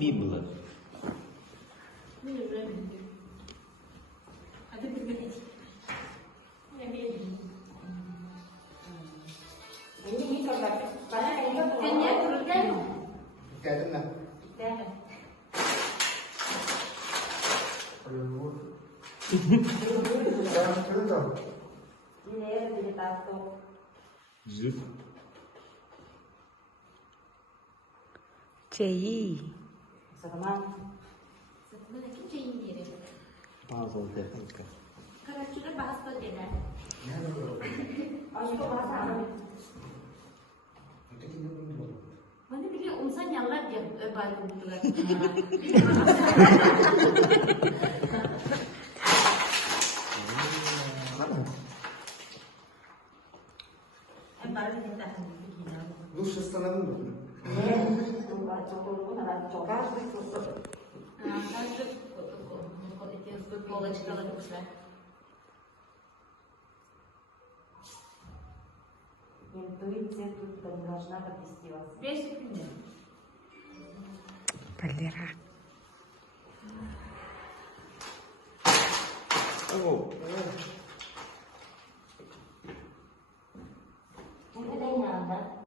Bíblia. Cei. Puzzle technica. Karıştırıp bahasta gelir. Mana biliyor insan yanlar diye baygın buldular. En baru kita begini. Lu setelah itu. Каждый эти полочкалы кушать. Интуиция тут должна подвести вас. 5 секунд. Полера. Oh.